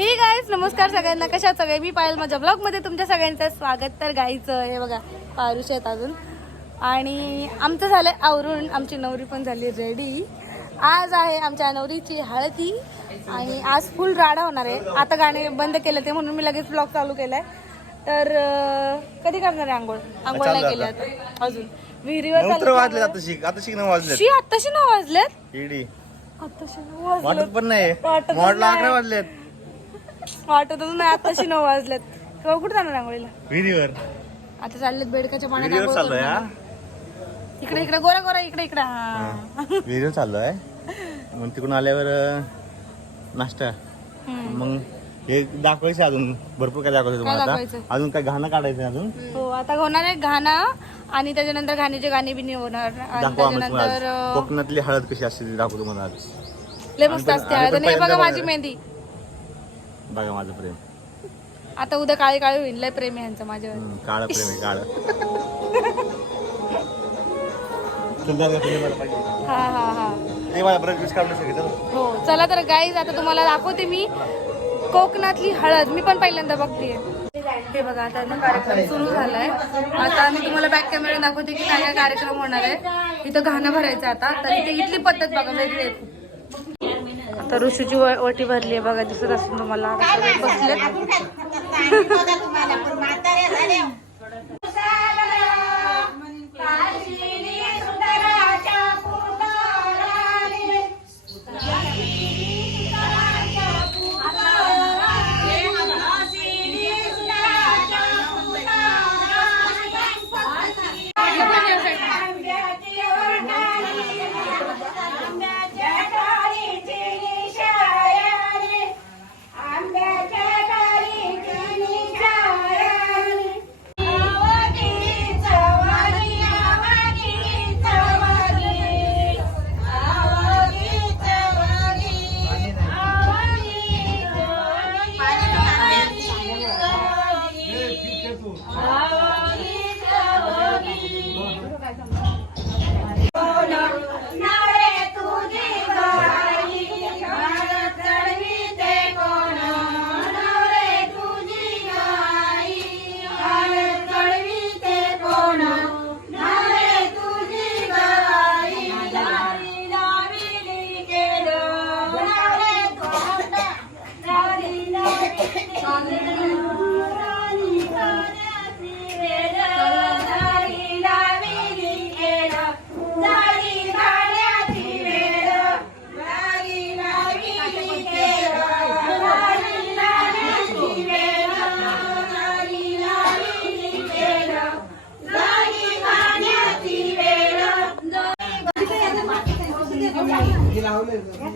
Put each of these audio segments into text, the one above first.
हे गाईज नमस्कार सगळ्यांना. कशा सगळे? मी पायल माझ्या ब्लॉगमध्ये तुमच्या सगळ्यांचं स्वागत. तर गाईचं हे बघा पारुष आहेत अजून. आणि आमचं झालंय आवरून. आमची नवरी पण झाली रेडी आज आहे आमच्या नवरीची हळदी. आणि आज फुल राडा होणार आहे. आता गाणे बंद केलं ते म्हणून मी लगेच ब्लॉग चालू केलाय. तर अं, कधी करणार आहे आंघोळ? आंघोळ नाही केली आता. अजून. विहिरीवर नऊ तर चालू वाजले आता शिक. आता शिकणं वाजले शी आत्ताशी नऊ वाजलेत? आत्ताशी नऊ वाजलेत. वाटत पण नाही. वाजलेत. वाटतच नाही आताशी नऊ वाजलेत. कुठे जाणार रांगोळीला? विहिरीवर. आता चाललेत बेडकाच्या पाण्यात विहिरीवर आंघोळ चाललोय करून. हा? इकडे इकडे गोरा गोरा इकडे इकडे हा. विहिरीवर चाललोय. मग तिकडून आल्यावर अं, नाश्ता. मग हे दाखवायचं अजून. भरपूर काय दाखवायचं तुम्हाला दाखवायचं? आता अजून काय घाणं काढायचं अजून? हो आता होणार आहे घाणा आणि त्याच्यानंतर घाणीचे गाणी बिनी होणार. आणि दाखवा आम्ही तुम्हाला त्याच्यानंतर आज. अं, कोकणातली हळद कशी असते ती दाखवतो तुम्हाला आज. लय मस्त आम्ही पण- असते आम्ही हळद पण आणि हे बघा पहिल्यांदा माझी. मेहंदी. बघा माझं प्रेम. आता उद्या काळी काळी होईल लय प्रेम आहे यांचं माझ्यावर. हम्म, काळं प्रेम आहे काळं. प्रेम पाहिजे. हा हा हा. ते मला ब्रश बिश काढून सगळे चल हो चला तर गाईज आता तुम्हाला दाखवते मी कोकणातली हळद. मी पण पहिल्यांदा बघतेय. हे बघा आता ना कार्यक्रम सुरू झालाय. आता मी तुम्हाला बॅक कॅमेरा दाखवते की काय काय कार्यक्रम होणार आहे. इथं घाणं भरायचं आता. तर इथे इथली पद्धत बघा वेगळी आहे. खूप. आता ऋषीची व- भरली आहे बघा दिसत असून तुम्हाला. आता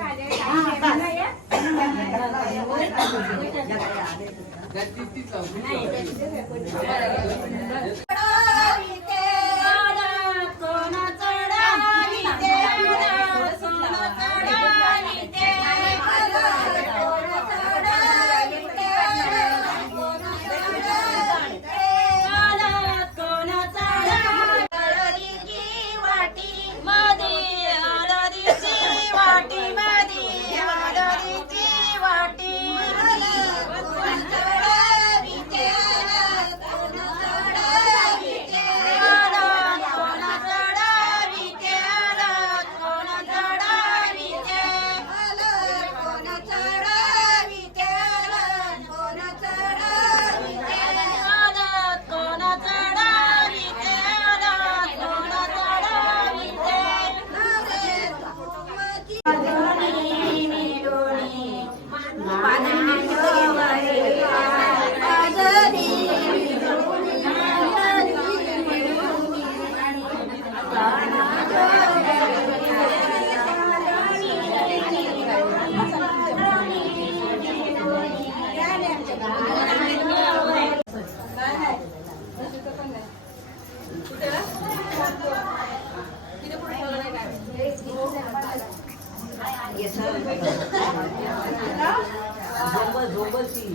नाही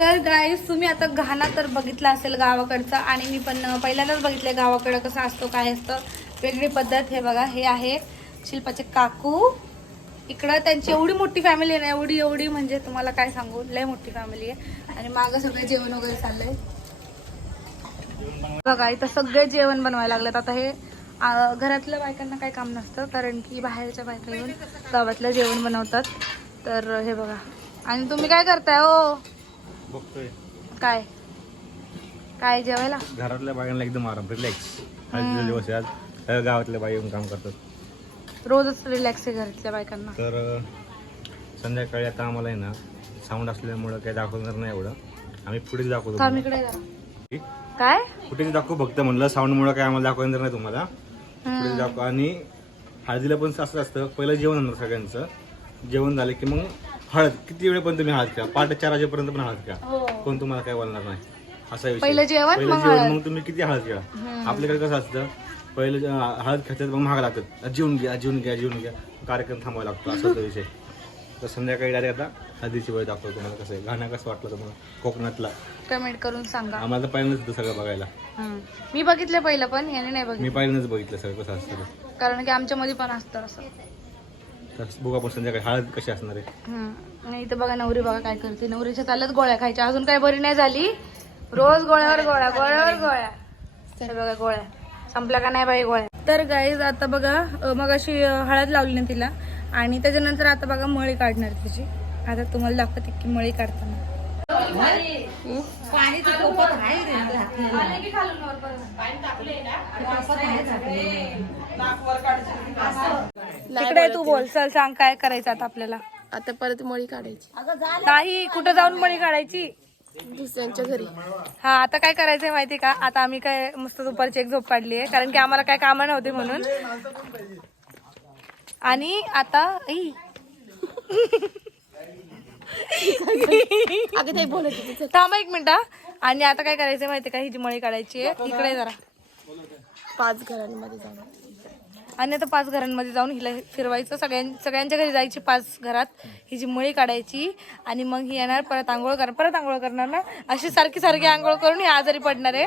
तर गाईस तुम्ही आता घाणा तर बघितला असेल गावाकडचा आणि मी पण पहिल्यांदाच बघितलं गावाकडं कसं असतो काय असतं. वेगळी पद्धत हे बघा हे आहे शिल्पाचे काकू. इकडं त्यांची एवढी मोठी फॅमिली आहे ना एवढी एवढी म्हणजे तुम्हाला काय सांगू लय मोठी फॅमिली आहे. आणि मागं सगळे जेवण वगैरे चाललंय. बघा इथं सगळे जेवण बनवायला लागलेत. आता हे घरातल्या बायकांना काही काम नसतं कारण की बाहेरच्या बायका येऊन गावातलं जेवण बनवतात. तर हे बघा. आणि तुम्ही काय करताय हो? बघतोय. काय? काय जेवायला? घरातल्या बायांना एकदम आराम रिलॅक्स आज दिवस आहे आज. गावातल्या बाई येऊन काम करतात. रोजच रिलॅक्स आहे घरातल्या बायकांना. तर अं, संध्याकाळी आता आम्हाला आहे ना साऊंड असल्यामुळं काही दाखवणार नाही एवढं. आम्ही फुटेज दाखवतो थांब. इकडे जरा. काय? फुटेज दाखवू फक्त म्हणलं साऊंडमुळं काय आम्हाला दाखवणार नाही तुम्हाला. आणि हळदीला पण असं असतं पहिलं जेवण होणार सगळ्यांचं. जेवण झालं की मग हळद. किती वेळेपर्यंत तुम्ही हळद घ्या पहाटे चार वाजेपर्यंत पण हळद घ्या हो. कोण तुम्हाला काय बोलणार नाही. असा विषय. पहिलं जेवण, मग तुम्ही किती हळद घ्या? आपल्याकडे कसं असतं पहिलं हळद खात्यात मग महाग लागतात. जेवून घ्या जेवून घ्या जेवून घ्या. कार्यक्रम थांबावा लागतो. असा विषय. तर संध्याकाळी डायरेक्ट आता हळदीची वेळ दाखवतो तुम्हाला कसं आहे. गाणं कसं वाटलं तुम्हाला? कोकणातला. कमेंट करून सांगा. आम्हाला होतं सगळं बघायला. हम्म. मी बघितलं पहिलं पण याने नाही मी बघितलं. पहिल्यांदाच बघितलं सगळं कसं असतं ते. कारण की आमच्या मध्ये पण असतं असं तर बघू आपण संध्याकाळी. हळद कशी असणार आहे? हम्म. आणि इथं बघा नवरी बघा काय करते. नवरीच्या चालत गोळ्या खायच्या. अजून काय बरी नाही झाली. रोज गोळ्यावर गोळ्या गोळ्यावर गोळ्या. हे बघा गोळ्या. संपल्या का नाही बाई गोळ्या? तर गाईज आता बघा मग अशी हळद लावली ना तिला. आणि त्याच्यानंतर आता बघा मळी काढणार तिची. आता तुम्हाला दाखवते की मळी काढताना. तिकडे तू बोल चल सांग काय करायचं आता आपल्याला. आता परत मळी काढायची. नाही कुठं जाऊन मळी काढायची? दुसऱ्यांच्या घरी. हा आता काय करायचंय माहिती का? आता आम्ही काय मस्त दुपारची एक झोप काढली आहे कारण की आम्हाला काय कामं नव्हती म्हणून. आणि आता. अगं ते बोलत होती चल. थांबा एक मिनिट हा. आणि आता काय करायचंय माहिती का? ही जी मळी काढायची आहे. इकडे जरा. पाच घरांमध्ये जाणार आणि आता पाच घरांमध्ये जाऊन हिला फिरवायचं. सगळ्यां सगळ्यांच्या घरी जायची पाच घरात. ही जी मळी काढायची. आणि मग ही येणार परत आंघोळ कर परत आंघोळ करणार ना? अशी सारखी सारखी आंघोळ करून ही आजारी पडणार आहे.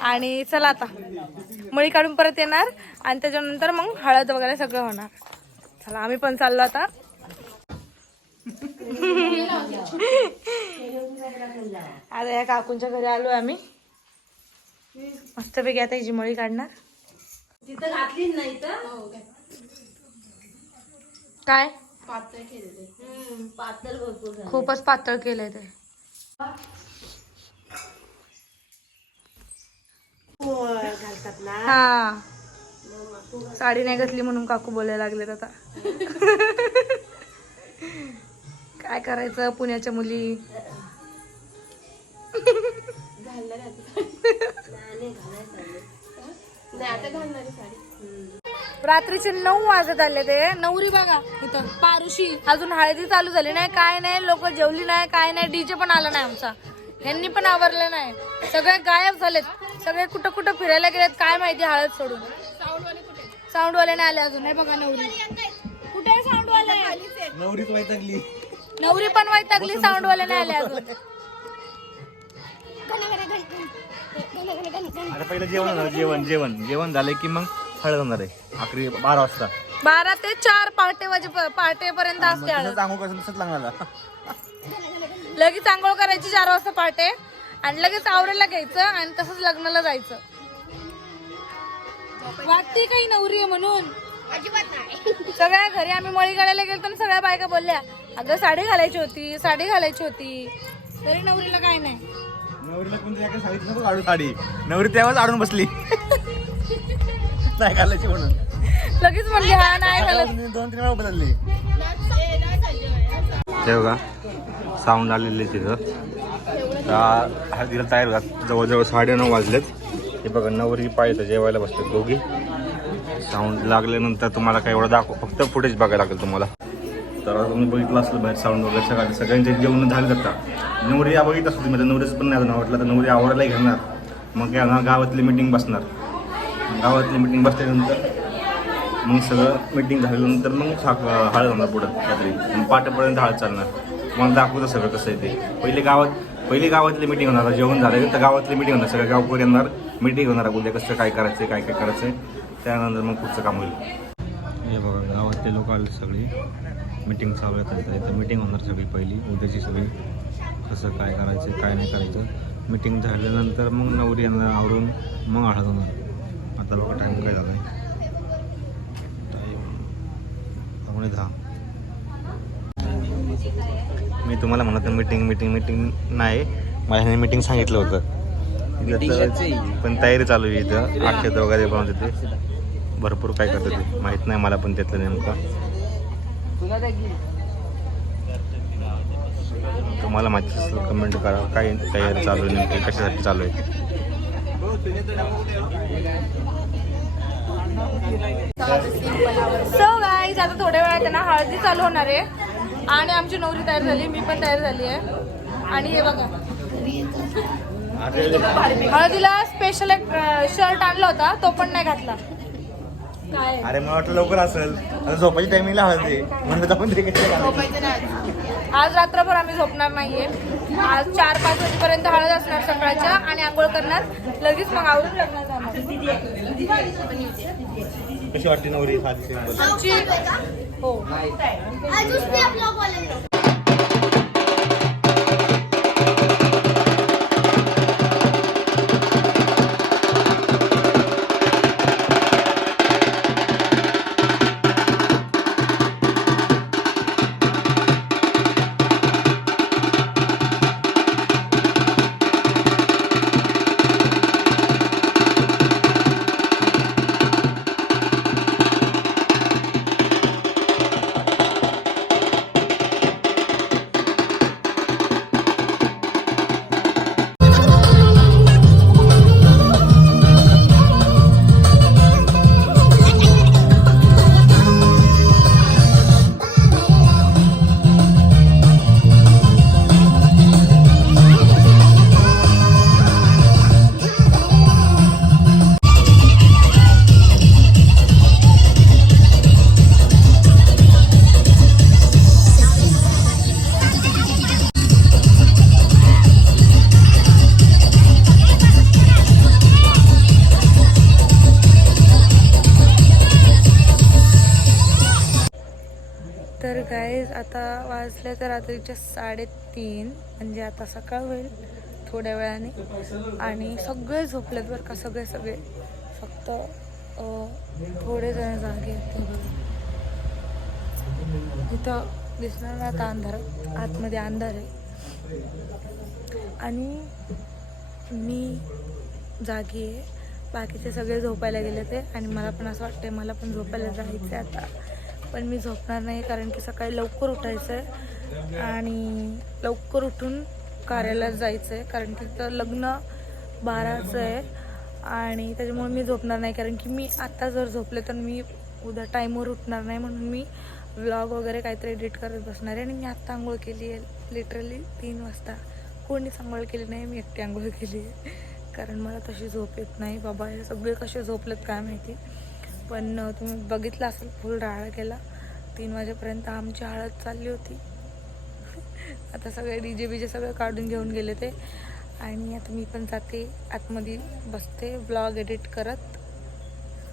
आणि चला आता. मळी काढून परत येणार. आणि त्याच्यानंतर मग हळद वगैरे सगळं होणार. चला आम्ही पण चाललो आता. आता या काकूंच्या घरी आलो आम्ही. मस्तपैकी आता हिची मळी काढणार. काय? खूपच पातळ केलंय ते. हा. साडी नाही घातली म्हणून काकू बोलायला लागलेत आता. काय करायचं पुण्याच्या मुली? रात्रीचे नऊ वाजत आले ते. नवरी बघा इथं पारुशी. अजून हळदी चालू झाली नाही काय नाही लोक जेवली नाही काय नाही डीजे पण आला नाही आमचा. यांनी पण आवरलं नाही. सगळे गायब झालेत. सगळे कुठं कुठं फिरायला गेलेत काय माहिती हळद सोडून. साऊंडवाले नाही आले अजून. नाही बघा नवरी. कुठे आहे नवरीच वैतागली. नवरी पण वैतागली साऊंड वाले नाही आले अजून. आता पहिलं जेवण होणार जेवण जेवण. जेवण झालं की मग हळद होणार आहे. आखरी बारा वाजता. बारा ते चार पहाटे वाजे पहाटेपर्यंत असते हळद. सांगू कसं तसंच लागणार लगेच आंघोळ करायची चार वाजता पहाटे आणि लगेच आवरायला घ्यायचं आणि तसंच लग्नाला जायचं. वाटते काही नवरी आहे म्हणून. सगळ्या घरी आम्ही मळी काढायला गेलो तर सगळ्या बायका बोलल्या अगं साडी घालायची होती साडी घालायची होती. तरी नवरीला काय नाही. नवरीला कोणती जागा सांगितलं नको काढू साडी. नवरी तेव्हाच आडून बसली. नाही घालायची म्हणून. लगेच म्हणली हा नाही घालत. दोन तीन वेळा बदलली. ते बघा साऊंड आलेले तिथं. हळदीला तयार होतात जवळजवळ साडे नऊ वाजलेत. हे बघा नवरी पाहिजे जेवायला बसतात दोघी. साऊंड लागल्यानंतर तुम्हाला काय एवढं दाखव फक्त फुटेज बघायला लागेल तुम्हाला. तर आता तुम्ही बघितलं असलं बाहेर साऊंड वगैरे सगळं सगळ्यांचे जेवण झाले जातात नवरी बघित असतो तुम्ही नवरीचं पण नाही वाटलं तर नवरी आवडायला घेणार. मग काय गावातली मिटिंग बसणार. गावातली मिटिंग बसल्यानंतर मग सगळं मिटिंग झाल्यानंतर मग साख हळद होणार पुढं रात्री. मग पाटापर्यंत हळद चालणार. मग दाखवतं सगळं कसं आहे ते. पहिले गावात पहिले गावातली मिटिंग होणार जेवण झालं तर गावातली मिटिंग होणार. सगळं गावकर येणार मिटिंग होणार उद्या कसं काय करायचं काय काय करायचं त्यानंतर मग पुढचं काम होईल. हे बघा गावातले लोक आले सगळे. मिटिंग चालू आहे त्यांचं इथं मिटिंग होणार सगळी पहिली. उद्याची सगळी कसं काय करायचं काय नाही करायचं. मिटिंग झाल्यानंतर मग नवरी यांना आवरून मग हळद होणार. आता बघा टाईम काय झाला आहे पावणे दहा. मी तुम्हाला म्हणत मीटिंग मीटिंग मीटिंग नाही. मला ह्याने मीटिंग सांगितलं होतं. पण तयारी चालू आहे इथं. आख्यात वगैरे बनवते ते भरपूर काय करतात ते. माहीत नाही मला पण त्यातलं नेमकं. तुम्हाला माहिती असेल कमेंट करा. काय तयारी चालू आहे नेमकी? कशासाठी चालू आहे? सो गाईज आता थोड्या वेळात आहे ना हळदी चालू होणार आहे. आणि आमची नवरी तयार झाली मी पण तयार झाली आहे. आणि हे बघा. हळदीला स्पेशल एक शर्ट आणला होता तो पण नाही घातला. अरे मला वाटलं लवकर असेल. आता झोपायची टायमिंगला हळदी. म्हणलं आपण ते आज रात्रभर आम्ही झोपणार नाहीये. आज चार पाच वाजेपर्यंत हळद असणार सकाळच्या आणि आंघोळ करणार. लगेच मग आवरून लग्नात जाणार. कशी वाटते नवरी हो. आता वाजले तर रात्रीच्या साडेतीन म्हणजे आता सकाळ होईल थोड्या वेळाने. आणि सगळे झोपलेत बरं का सगळे सगळे. फक्त थोडे जण जागे इथं दिसणार ना आता अंधार आतमध्ये अंधार आहे. आणि मी जागी आहे. बाकीचे सगळे झोपायला गेले ते. आणि मला पण असं वाटतंय मला पण झोपायला जायचं आहे आता. पण मी झोपणार नाही कारण की सकाळी लवकर उठायचं आहे आणि लवकर उठून कार्यालयात जायचं आहे कारण की तर लग्न बाराचं आहे. आणि त्याच्यामुळे मी झोपणार नाही कारण की मी आत्ता जर झोपले तर मी उद्या टाईमवर उठणार नाही म्हणून मी व्लॉग वगैरे काहीतरी एडिट करत बसणार आहे. आणि मी आत्ता आंघोळ केली आहे. लिटरली तीन वाजता. कोणीच आंघोळ केली नाही मी एकटी आंघोळ केली आहे. कारण मला तशी झोप येत नाही. बाबा हे सगळे कसे झोपलेत काय माहिती? पण तुम्ही बघितलं असेल फुल राळा केला तीन वाजेपर्यंत आमची हळद चालली होती. आता सगळे डी जे बीजे सगळं काढून घेऊन गेले ते. आणि आता मी पण जाते आतमध्ये बसते ब्लॉग एडिट करत.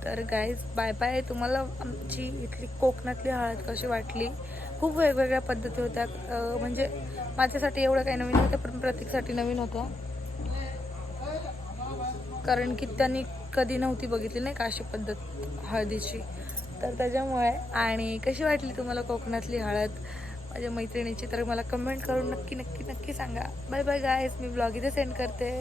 तर गाईज बाय बाय तुम्हाला आमची इथली कोकणातली हळद कशी वाटली? खूप वेगवेगळ्या पद्धती होत्या. म्हणजे माझ्यासाठी एवढं काही नवीन होतं पण प्रत्येकसाठी नवीन होतं. कारण की त्यांनी कधी नव्हती बघितली नाही का अशी पद्धत हळदीची. तर त्याच्यामुळे आणि कशी वाटली तुम्हाला कोकणातली हळद? माझ्या मैत्रिणीची तर मला कमेंट करून नक्की नक्की नक्की सांगा. बाय बाय गायस मी ब्लॉग इथे सेंड करते.